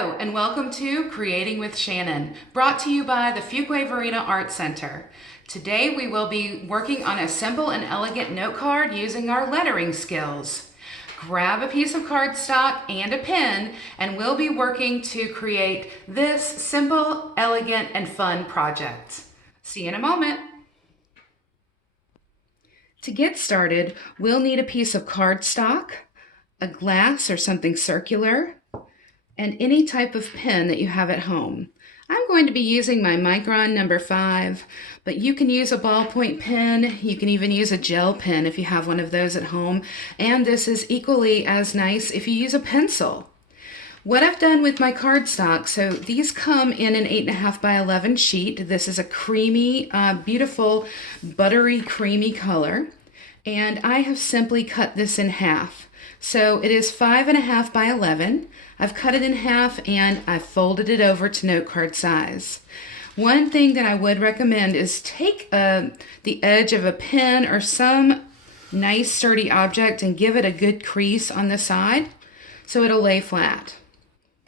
Hello and welcome to Creating with Shannon, brought to you by the Fuquay-Varina Art Center. Today we will be working on a simple and elegant note card using our lettering skills. Grab a piece of cardstock and a pen and we'll be working to create this simple, elegant, and fun project. See you in a moment. To get started, we'll need a piece of cardstock, a glass or something circular, and any type of pen that you have at home. I'm going to be using my Micron number 5, but you can use a ballpoint pen. You can even use a gel pen if you have one of those at home. And this is equally as nice if you use a pencil. What I've done with my cardstock, so these come in an 8.5 by 11 sheet. This is a creamy, beautiful, buttery, creamy color. And I have simply cut this in half. So it is 5.5 by 11. I've cut it in half and I've folded it over to note card size. One thing that I would recommend is take the edge of a pen or some nice sturdy object and give it a good crease on the side so it'll lay flat.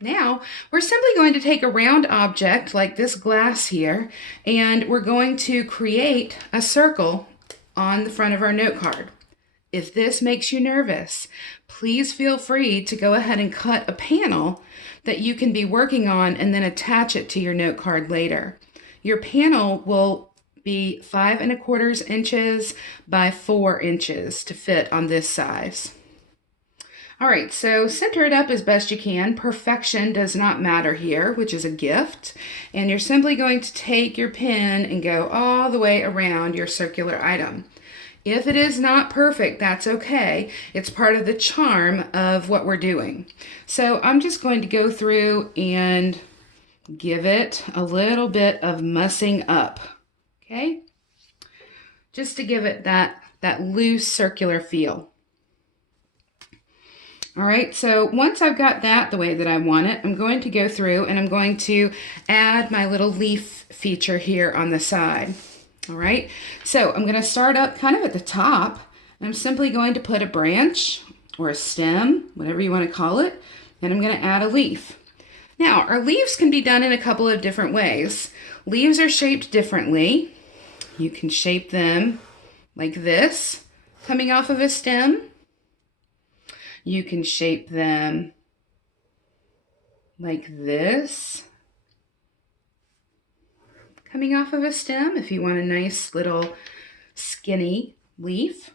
Now, we're simply going to take a round object like this glass here and we're going to create a circle on the front of our note card. If this makes you nervous, please feel free to go ahead and cut a panel that you can be working on and then attach it to your note card later. Your panel will be 5.25 inches by 4 inches to fit on this size. All right, so center it up as best you can. Perfection does not matter here, which is a gift. And you're simply going to take your pen and go all the way around your circular item. If it is not perfect, that's okay. It's part of the charm of what we're doing. So I'm just going to go through and give it a little bit of mussing up, okay? Just to give it that loose circular feel. All right, so once I've got that the way that I want it, I'm going to go through and I'm going to add my little leaf feature here on the side. All right, so I'm going to start up kind of at the top. And I'm simply going to put a branch or a stem, whatever you want to call it, and I'm going to add a leaf. Now, our leaves can be done in a couple of different ways. Leaves are shaped differently. You can shape them like this, coming off of a stem. You can shape them like this, coming off of a stem if you want a nice little skinny leaf,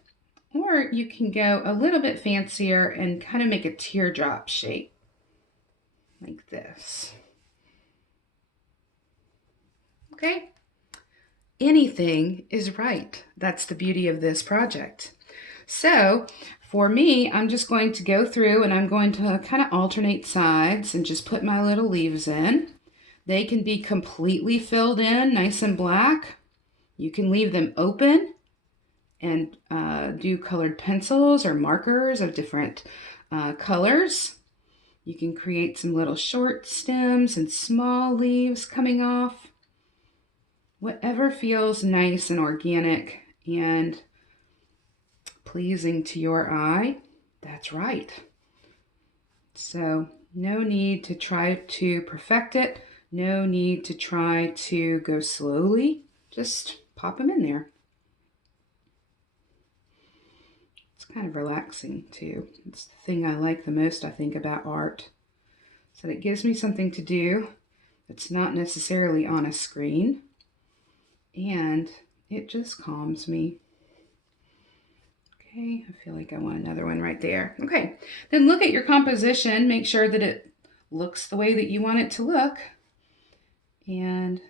or you can go a little bit fancier and kind of make a teardrop shape like this. Okay, anything is right. That's the beauty of this project. So for me, I'm just going to go through and I'm going to kind of alternate sides and just put my little leaves in. They can be completely filled in, nice and black. You can leave them open and do colored pencils or markers of different colors. You can create some little short stems and small leaves coming off. Whatever feels nice and organic and pleasing to your eye, that's right. So no need to try to perfect it. No need to try to go slowly. Just pop them in there. It's kind of relaxing too. It's the thing I like the most, I think, about art. So it gives me something to do that's not necessarily on a screen. And it just calms me. Okay, I feel like I want another one right there. Okay, then look at your composition. Make sure that it looks the way that you want it to look. And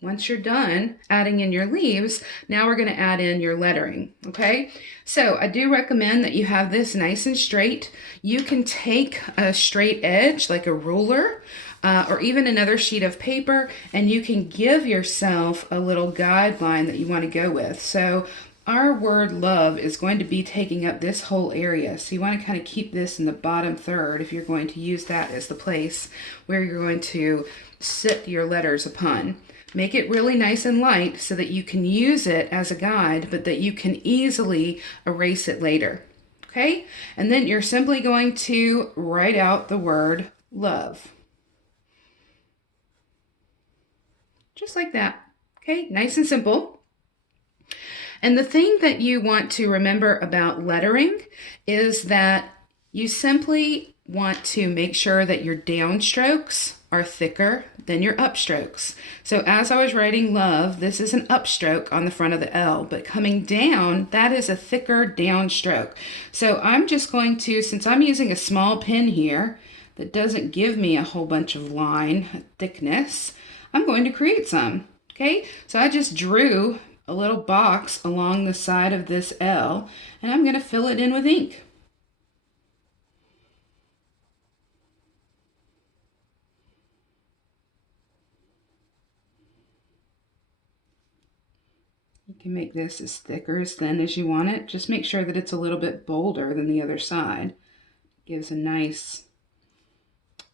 once you're done adding in your leaves, now we're going to add in your lettering, okay? So I do recommend that you have this nice and straight. You can take a straight edge like a ruler or even another sheet of paper, and you can give yourself a little guideline that you want to go with. So our word love is going to be taking up this whole area. So you want to kind of keep this in the bottom third if you're going to use that as the place where you're going to sit your letters upon. Make it really nice and light so that you can use it as a guide, but that you can easily erase it later. Okay? And then you're simply going to write out the word love. just like that. Okay, nice and simple. And the thing that you want to remember about lettering is that you simply want to make sure that your downstrokes are thicker than your upstrokes. So as I was writing love, this is an upstroke on the front of the L, but coming down, that is a thicker downstroke. So I'm just going to, since I'm using a small pen here that doesn't give me a whole bunch of line thickness, I'm going to create some. Okay, so I just drew a little box along the side of this L, and I'm going to fill it in with ink. You can make this as thick or as thin as you want it. Just make sure that it's a little bit bolder than the other side. It gives a nice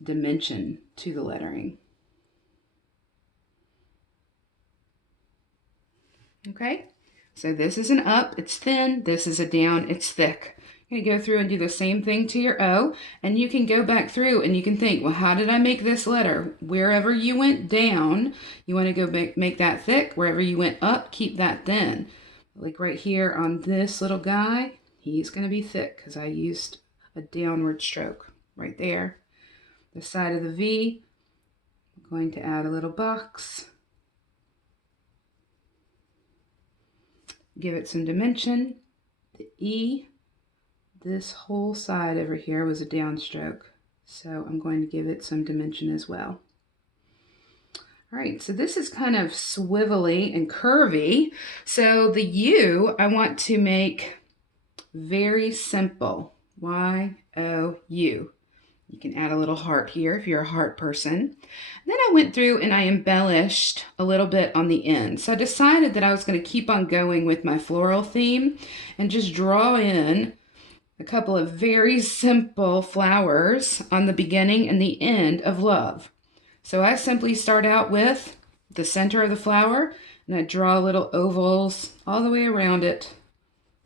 dimension to the lettering. Okay, so this is an up, it's thin. This is a down, it's thick. You're going to go through and do the same thing to your O, and you can go back through and you can think, well, how did I make this letter? Wherever you went down, you want to go make that thick. Wherever you went up, keep that thin. Like right here on this little guy, he's going to be thick because I used a downward stroke right there. The side of the V, I'm going to add a little box. Give it some dimension. The E, this whole side over here was a downstroke, so I'm going to give it some dimension as well. All right, so this is kind of swivelly and curvy. So the U, I want to make very simple. Y-O-U. You can add a little heart here if you're a heart person. Then I went through and I embellished a little bit on the end. So I decided that I was going to keep on going with my floral theme and just draw in a couple of very simple flowers on the beginning and the end of love. So I simply start out with the center of the flower and I draw little ovals all the way around it,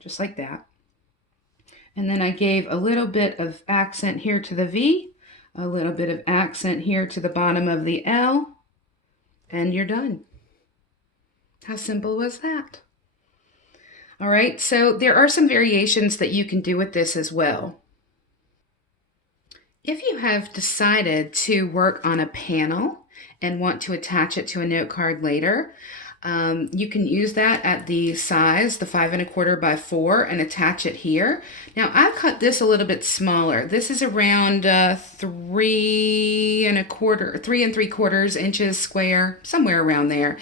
just like that. And then I gave a little bit of accent here to the V, a little bit of accent here to the bottom of the L, and you're done. How simple was that? All right, so there are some variations that you can do with this as well. If you have decided to work on a panel and want to attach it to a note card later, you can use that at the size, the 5 1/4 by 4, and attach it here. Now I cut this a little bit smaller. This is around 3 3¾ inches square, somewhere around there.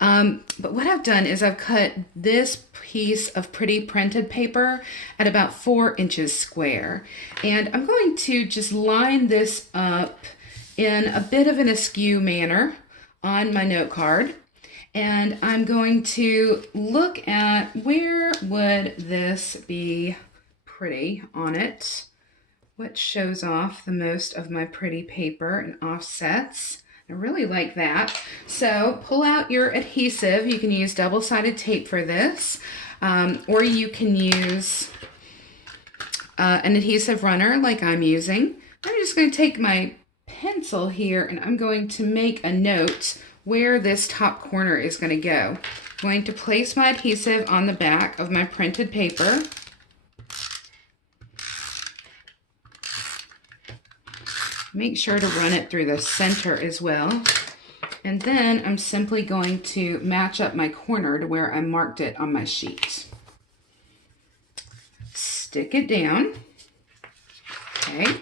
But what I've done is I've cut this piece of pretty printed paper at about 4 inches square. And I'm going to just line this up in a bit of an askew manner on my note card. And I'm going to look at where would this be pretty on it. What shows off the most of my pretty paper and offsets. I really like that. So pull out your adhesive. You can use double-sided tape for this, or you can use an adhesive runner like I'm using. I'm just going to take my pencil here and I'm going to make a note where this top corner is going to go. I'm going to place my adhesive on the back of my printed paper. Make sure to run it through the center as well. And then I'm simply going to match up my corner to where I marked it on my sheet. Stick it down. Okay.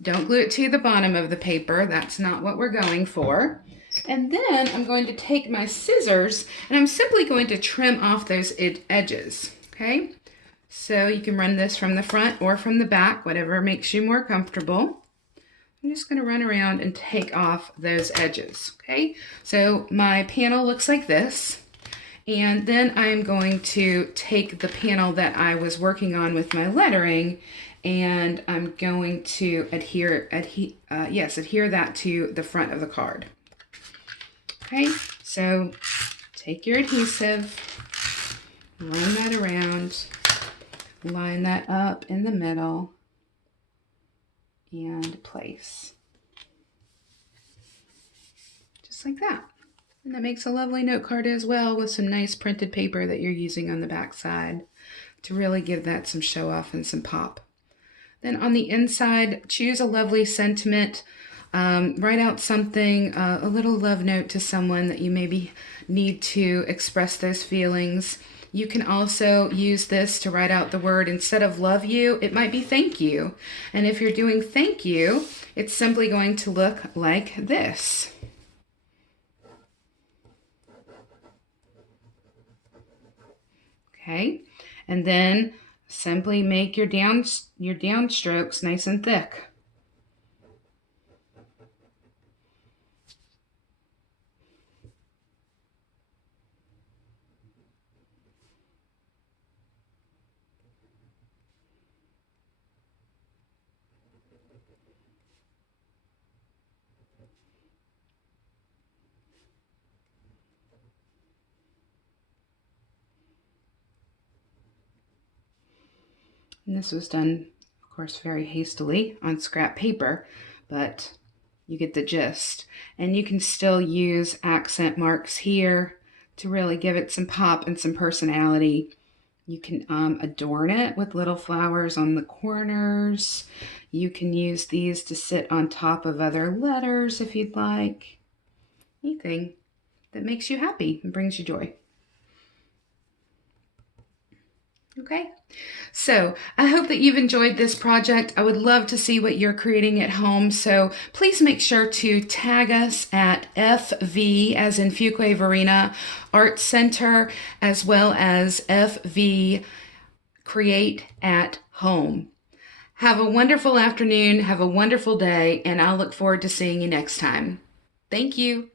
Don't glue it to the bottom of the paper. That's not what we're going for. And then I'm going to take my scissors and I'm simply going to trim off those edges, okay? So you can run this from the front or from the back, whatever makes you more comfortable. I'm just going to run around and take off those edges, okay? So my panel looks like this. And then I'm going to take the panel that I was working on with my lettering and I'm going to adhere that to the front of the card. Okay, so take your adhesive, run that around, line that up in the middle, and place. Just like that. And that makes a lovely note card as well with some nice printed paper that you're using on the back side to really give that some show off and some pop. Then on the inside, choose a lovely sentiment. Write out something, a little love note to someone that you maybe need to express those feelings. You can also use this to write out the word, instead of love you, it might be thank you. And if you're doing thank you, it's simply going to look like this. Okay, and then simply make your downstrokes nice and thick. And this was done, of course, very hastily on scrap paper, but you get the gist. And you can still use accent marks here to really give it some pop and some personality. You can adorn it with little flowers on the corners. You can use these to sit on top of other letters if you'd like. Anything that makes you happy and brings you joy. Okay, so I hope that you've enjoyed this project. I would love to see what you're creating at home. So please make sure to tag us at FV, as in Fuquay Varina Art Center, as well as FV Create at Home. Have a wonderful afternoon, have a wonderful day, and I'll look forward to seeing you next time. Thank you.